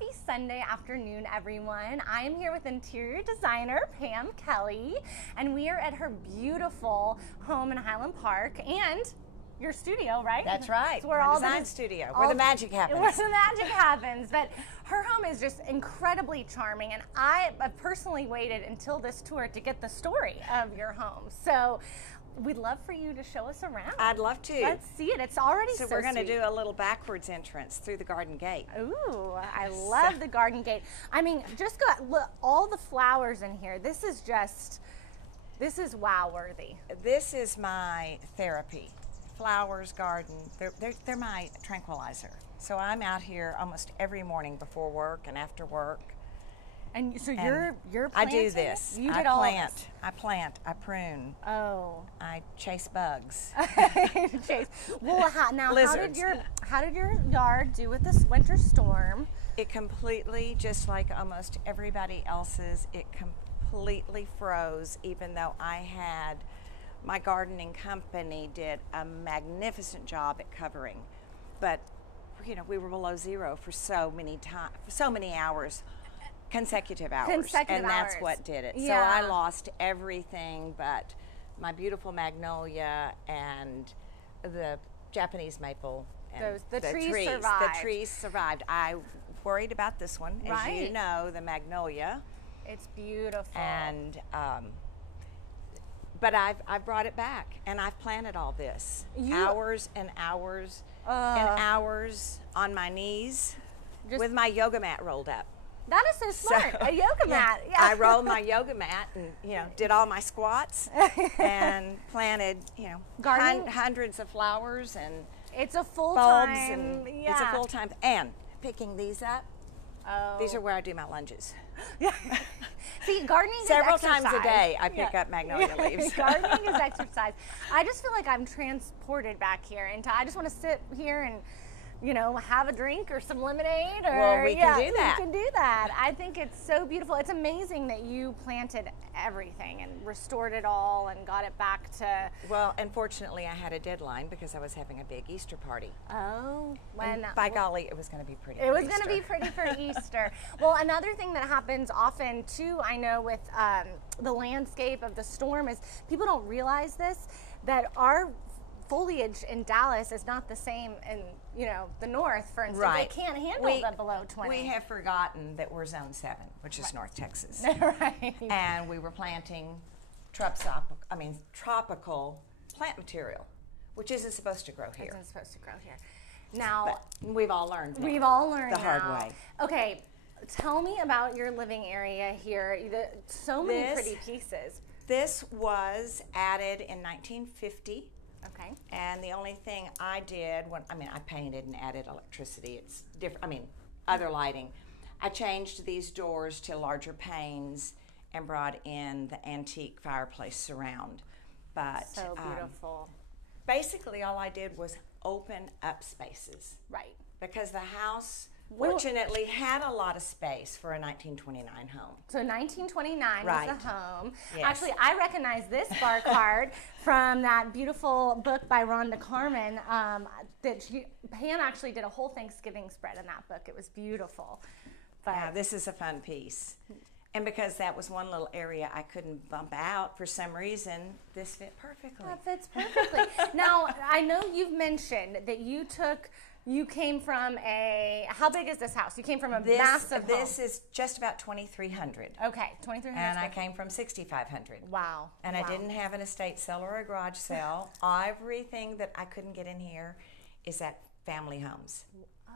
Happy Sunday afternoon, everyone. I am here with interior designer Pam Kelley, and we are at her beautiful home in Highland Park and your studio, right? That's right. It's where My all design studio, where the magic happens. Where the magic happens. But her home is just incredibly charming, and I personally waited until this tour to get the story of your home. So we'd love for you to show us around. I'd love to. Let's see it. It's already so we're going to sweet. do a little backwards entrance through the garden gate. Ooh, I love the garden gate. I mean, just look, all the flowers in here. This is wow worthy. This is my therapy. Flowers, garden, they're my tranquilizer. So I'm out here almost every morning before work and after work. And so And you're I planting? do this. You I did all plant. this. I plant. I prune. Oh. I chase bugs. Chase. Well, how Lizards. how did your yard do with this winter storm? It completely, just like almost everybody else's, it completely froze, even though my gardening company did a magnificent job at covering. But, you know, we were below zero for so many hours. Consecutive hours. And that's what did it. Yeah. So I lost everything but my beautiful magnolia and the Japanese maple. And The trees survived. The trees survived. I worried about this one, as Right. you know, the magnolia. It's beautiful. And but I've brought it back, and I've planted all this. Hours and hours and hours on my knees with my yoga mat rolled up. That is so smart. A yoga mat. Yeah. I rolled my yoga mat and, you know, did all my squats and planted, you know, hundreds of flowers and it's a full bulbs time. and it's a full time. And picking these up. Oh. These are where I do my lunges. See, gardening Several is exercise. times a day I pick up magnolia leaves. Gardening is exercise. I just feel like I'm transported back here, and I just want to sit here and, you know, have a drink or some lemonade. Or, well, we can do that. We can do that. I think it's so beautiful. It's amazing that you planted everything and restored it all and got it back to. Well, unfortunately, I had a deadline because I was having a big Easter party. Oh, by golly, it was going to be pretty. It was going to be pretty for Easter. Well, another thing that happens often too, I know, with the landscape of the storm is people don't realize this, that our foliage in Dallas is not the same in, you know, the north, for instance. Right. They can't handle the below 20. We have forgotten that we're zone 7, which is North Texas. Right. And we were planting tropical plant material, which isn't supposed to grow here. Isn't supposed to grow here. Now, but we've all learned now, we've all learned the hard now. way. Okay, tell me about your living area here. So many pretty pieces. This was added in 1950. Okay. And the only thing I did I painted and added electricity. It's different. Other lighting. I changed these doors to larger panes and brought in the antique fireplace surround. But so beautiful. Basically, all I did was open up spaces. Right. Because the house fortunately had a lot of space for a 1929 home. So 1929 was the home. Yes. Actually, I recognize this bar card from that beautiful book by Rhonda Carmen. Pam actually did a whole Thanksgiving spread in that book. It was beautiful. But yeah, this is a fun piece. And because that was one little area I couldn't bump out for some reason, this fit perfectly. That fits perfectly. Now, I know you've mentioned that you came from how big is this house? You came from a massive home. This is just about 2,300. Okay, 2,300. And I came from 6,500. Wow. And I didn't have an estate sale or a garage sale. Everything that I couldn't get in here is at family homes.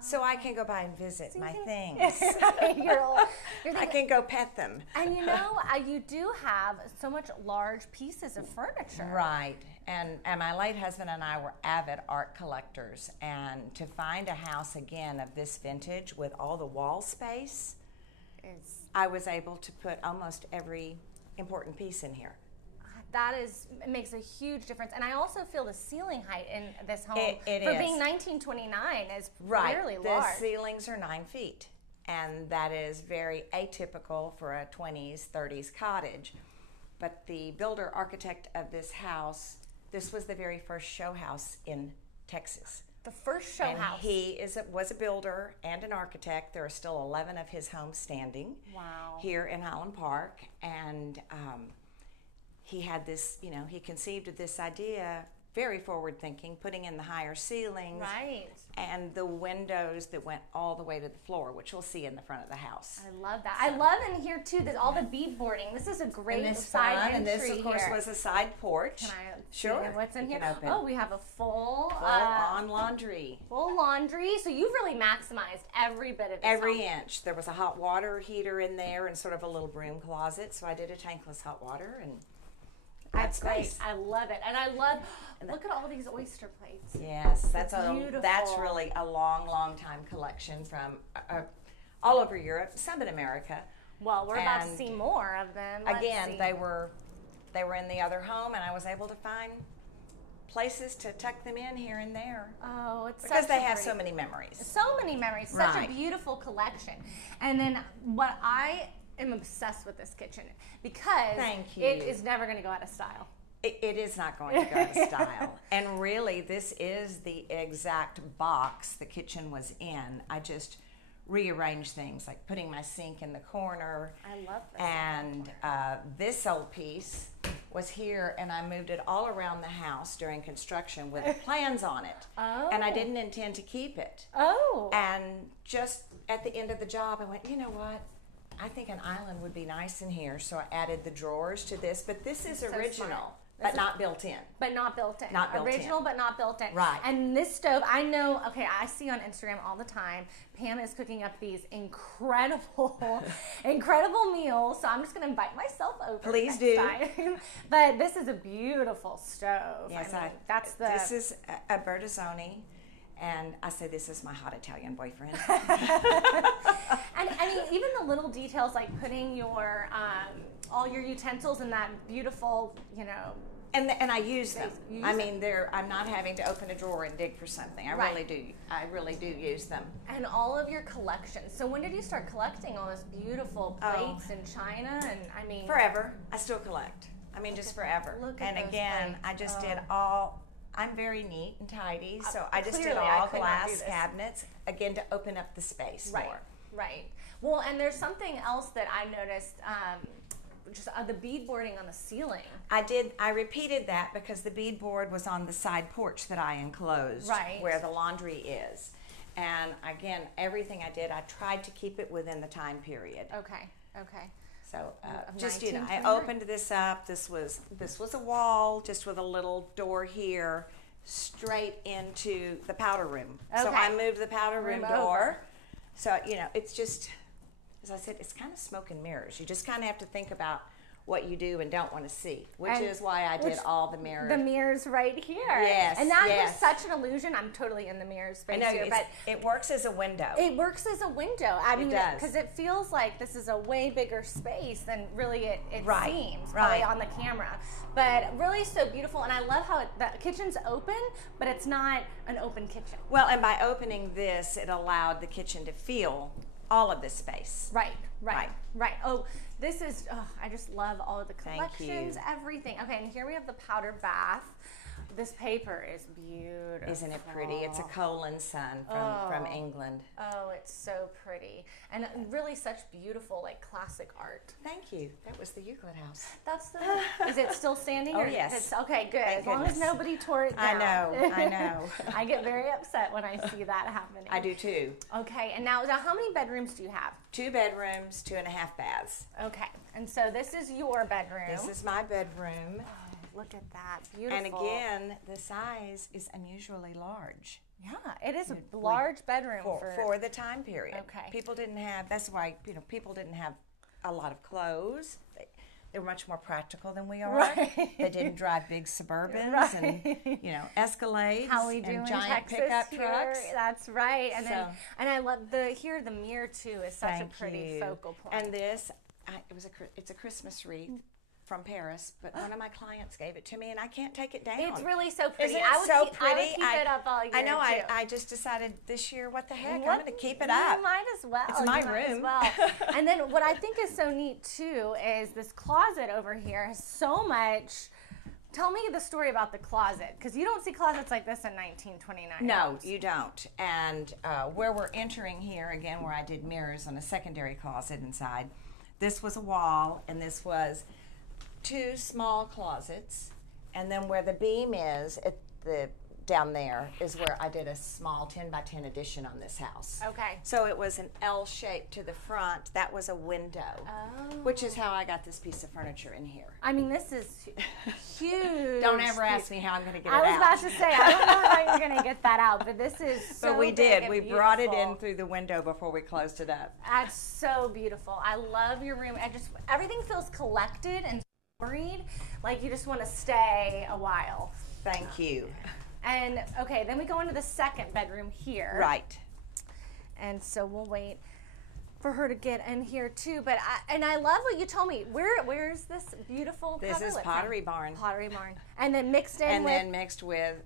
So I can go by and visit my things. I can go pet them. And you know, you do have so much large pieces of furniture. Right. And my late husband and I were avid art collectors. And to find a house, again, of this vintage with all the wall space, I was able to put almost every important piece in here. It makes a huge difference. And I also feel the ceiling height in this home, it for is. being 1929, is right. fairly large. The ceilings are 9 feet. And that is very atypical for a 20s, 30s cottage. But the builder architect of this house, this was the very first show house in Texas. The first show And house. he was a builder and an architect. There are still 11 of his homes standing. Wow. Here in Highland Park. And he had this, he conceived of this idea, very forward thinking, putting in the higher ceilings. Right. And the windows that went all the way to the floor, which we'll see in the front of the house. I love that. I love in here too that all the beadboarding. This is a great side entry. And this, of course, here. was a side porch. Can I Sure. see what's in You here? can open. Oh, we have a full on laundry. Full laundry. So you've really maximized every bit of this Every home. inch. There was a hot water heater in there and sort of a little broom closet. So I did a tankless hot water, and That's great. nice. I love it, and I love. Look at all these oyster plates. Yes, that's beautiful. That's really a long time collection from all over Europe, some in America. Well, we're about to And see more of them. Let's Again, see. they were in the other home, and I was able to find places to tuck them in here and there. Oh, it's Because such they a have great- so many memories. So many memories. Such a Right. beautiful collection. And then what I am obsessed with this kitchen because Thank you. it is never going to go out of style. It is not going to go out of style. And really, this is the exact box the kitchen was in. I just rearranged things, like putting my sink in the corner. I love this. And this old piece was here, and I moved it all around the house during construction with plans on it. Oh. And I didn't intend to keep it. Oh. And just at the end of the job, I went, you know what? I think an island would be nice in here, so I added the drawers to this. But this is So original, smart. but This not built in. But not built in. Not built Original, in. but not built in. Right. And this stove, I know, okay, I see on Instagram all the time, Pam is cooking up these incredible meals. So I'm just going to invite myself over. Please next do. time. But this is a beautiful stove. Yes, I mean, that's the. This is a Bertazzoni, and I say this is my hot Italian boyfriend. And I mean, even the little details like putting your all your utensils in that beautiful, And I use them. You use I mean, I'm not having to open a drawer and dig for something. I Right. really do. I really do use them. and all of your collections. So when did you start collecting all this beautiful plates and china? And I mean, Forever. I still collect. I mean, just forever. Look at And those again, plates. I just did all. I'm very neat and tidy, so I just did Clearly, I all could not do glass this. cabinets again to open up the space right, more. right. Well, and there's something else that I noticed. Just the beadboarding on the ceiling. I repeated that because the beadboard was on the side porch that I enclosed, Right. where the laundry is. And again, everything I did, I tried to keep it within the time period. Okay. So Of just I 1929. opened this up. This was a wall just with a little door here, straight into the powder room. So Okay. I moved the powder room Room door. over. So it's just, as I said, it's kind of smoke and mirrors. You just kind of have to think about what you do and don't want to see, which And- is why I did which- all the mirrors. The mirrors right here. Yes, And that yes. gives such an illusion. I'm totally in the mirror space I know, here, but it works as a window. it works as a window. I mean, does. because it feels like this is a way bigger space than really it Right, seems right. probably on the camera. But really so beautiful, and I love how the kitchen's open, but it's not an open kitchen. Well, and by opening this, it allowed the kitchen to feel all of this space. Right. Oh, this is, I just love all of the Thank collections, you. everything. Okay, and here we have the powder bath. This paper is beautiful. Isn't it pretty? It's a Colin Sun from England. Oh, it's so pretty. And really such beautiful, like, classic art. Thank you. That was the Euclid House. That's the, is it still standing? Oh, or yes. It's, okay, good. Thank As long as goodness. nobody tore it I down. know. I get very upset when I see that happening. I do too. Okay, and now how many bedrooms do you have? 2 bedrooms, 2.5 baths. Okay, and so this is your bedroom. This is my bedroom. Look at that, beautiful. And again, the size is unusually large yeah, it is a large bedroom for the time period. Okay. People didn't have, that's why, people didn't have a lot of clothes. They were much more practical than we are. Right. They didn't drive big Suburbans Right. and, Escalades How we do and in giant Texas pickup here. trucks. That's right. And then, So- and I love the mirror too is such Thank a pretty you. focal point. And this, it's a Christmas wreath from Paris, but one of my clients gave it to me, and I can't take it down. It's really so pretty. Isn't it I would so keep, pretty? I would keep it up all year I know. too. I just decided this year, what the heck? What? I'm going to keep it up. You might as well. It's my You might as room. well. And then what I think is so neat too is this closet over here has so much Tell me the story about the closet, because you don't see closets like this in 1929. No, homes. you don't. And where we're entering here, again, where I did mirrors on a secondary closet inside, this was a wall, and this was 2 small closets. And then where the beam is, down there is where I did a small 10 by 10 addition on this house. Okay. So it was an L shape to the front. That was a window, which is how I got this piece of furniture in here. I mean, this is huge. Don't ever ask me how I'm going to get it out. I was about to say, I don't know how you're going to get that out, but this is so But we big did. and We beautiful. brought it in through the window before we closed it up. That's so beautiful. I love your room. Everything feels collected and storied, like you just want to stay a while. Thank you. And okay, then we go into the second bedroom here. Right. And so we'll wait for her to get in here too. But I love what you told me. Where's this beautiful This is coverlet Pottery from? Barn. Pottery Barn. And then mixed in And with. then mixed with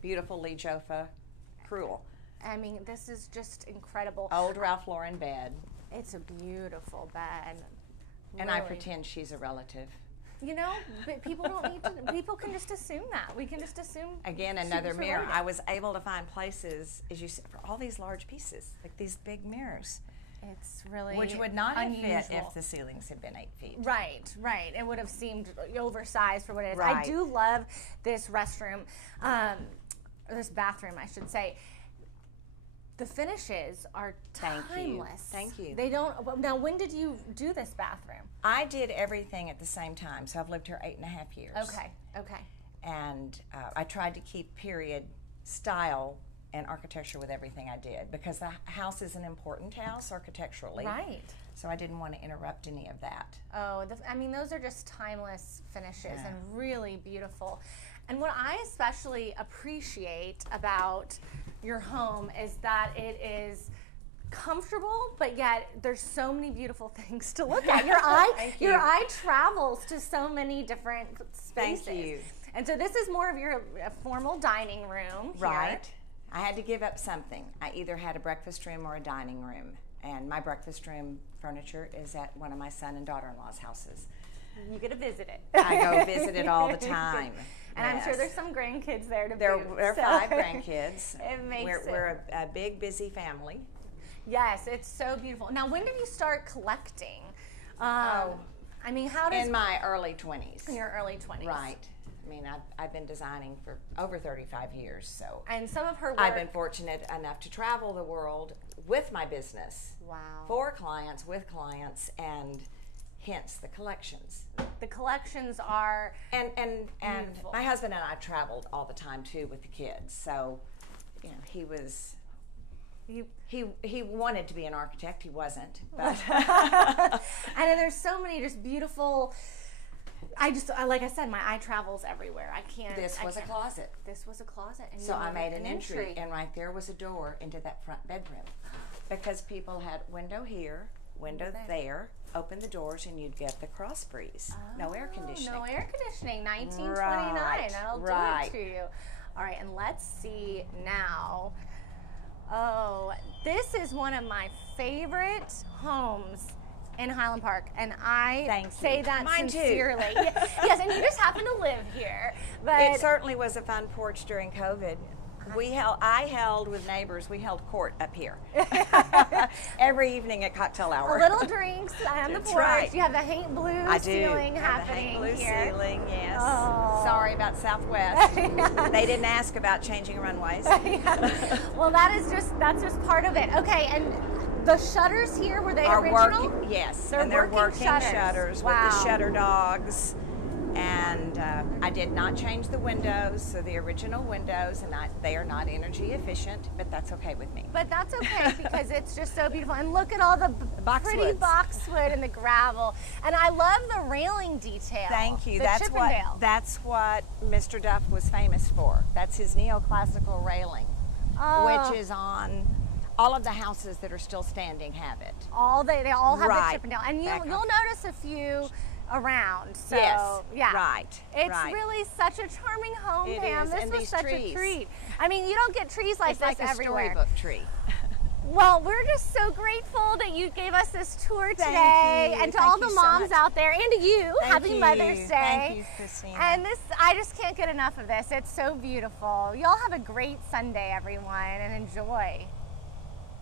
beautiful Lee Jofa crewel. I mean, this is just incredible. Old Ralph Lauren bed. It's a beautiful bed. And I Really. pretend she's a relative. You know, but people don't need to. People can just assume that. We can just assume. Again, another she's mirror. related. I was able to find places, as you said, for all these large pieces, like these big mirrors, It's really which would not have unusual. fit if the ceilings had been 8 feet. Right, right. It would have seemed oversized for what it is. Right. I do love this restroom, or this bathroom, I should say. The finishes are Thank you. timeless. Thank you. They don't. Now, when did you do this bathroom? I did everything at the same time, so I've lived here 8.5 years. Okay, okay. And I tried to keep period style and architecture with everything I did, because the house is an important house architecturally. Right. So I didn't want to interrupt any of that. Oh, I mean, those are just timeless finishes Yeah. and really beautiful. And what I especially appreciate about your home is that it is comfortable, but yet there's so many beautiful things to look at. Your Thank you. eye travels to so many different spaces. Thank you. And so this is more of your formal dining room here. Right. I had to give up something. I either had a breakfast room or a dining room. And my breakfast room furniture is at one of my son and daughter-in-law's houses. You get to visit it. I go visit it all the time. And I'm sure Yes. there's some grandkids there to There boot, are so 5 grandkids. It makes We're a big, busy family. Yes, it's so beautiful. Now, when did you start collecting? I mean, how does In my early 20s. in your early 20s? Right. I mean, I've been designing for over 35 years, so And some of her work. I've been fortunate enough to travel the world with my business, Wow. for clients, with clients, and hence the collections. The collections are. And Beautiful. my husband and I traveled all the time too with the kids, so you know he was. He wanted to be an architect. He wasn't. But And then there's so many just beautiful. Like I said, my eye travels everywhere. I can't. this was a closet. This was a closet. And So you I have made an entry, and right there was a door into that front bedroom. Because people had window here, window there, open the doors, and you'd get the cross breeze. No air conditioning. No air conditioning. 1929. Right, That'll right. do it to you. All right, and let's see now. Oh, this is one of my favorite homes in Highland Park, and I Thank say you. that Mine too. sincerely. Yes, and you just happen to live here. But It certainly was a fun porch during COVID. I held with neighbors. We held court up here every evening at cocktail hour. a little drinks on the That's porch. right. You have the Haint Blue I do. ceiling Have the happening hang blue here. ceiling, yes. Oh. Sorry about Southwest. They didn't ask about changing runways. Well, that's just part of it. Okay, and the shutters here, were they original? Yes, They're and they're working working shutters. with Wow. the shutter dogs. And I did not change the windows, so the original windows, and they are not energy efficient, but that's okay with me. But that's okay because it's just so beautiful. And look at all the pretty Boxwoods. boxwood and the gravel. And I love the railing detail. Thank you. The Chippendale. That's what Mr. Duff was famous for. That's his neoclassical railing, Oh. which is on all of the houses that are still standing have it. They all have Right. the Chippendale. And Back you'll up. notice a few around. So Yes. yeah. Right. It's right. really such a charming home, It Pam. is, This and was these such trees. a treat. I mean, you don't get trees like It's this like a everywhere. storybook tree. Well, we're just so grateful that you gave us this tour today. you. And to Thank all you the so moms much. out there, and to you, Thank happy you. Mother's Day. Thank you, Christina. And this, I just can't get enough of this. It's so beautiful. Y'all have a great Sunday, everyone, and enjoy.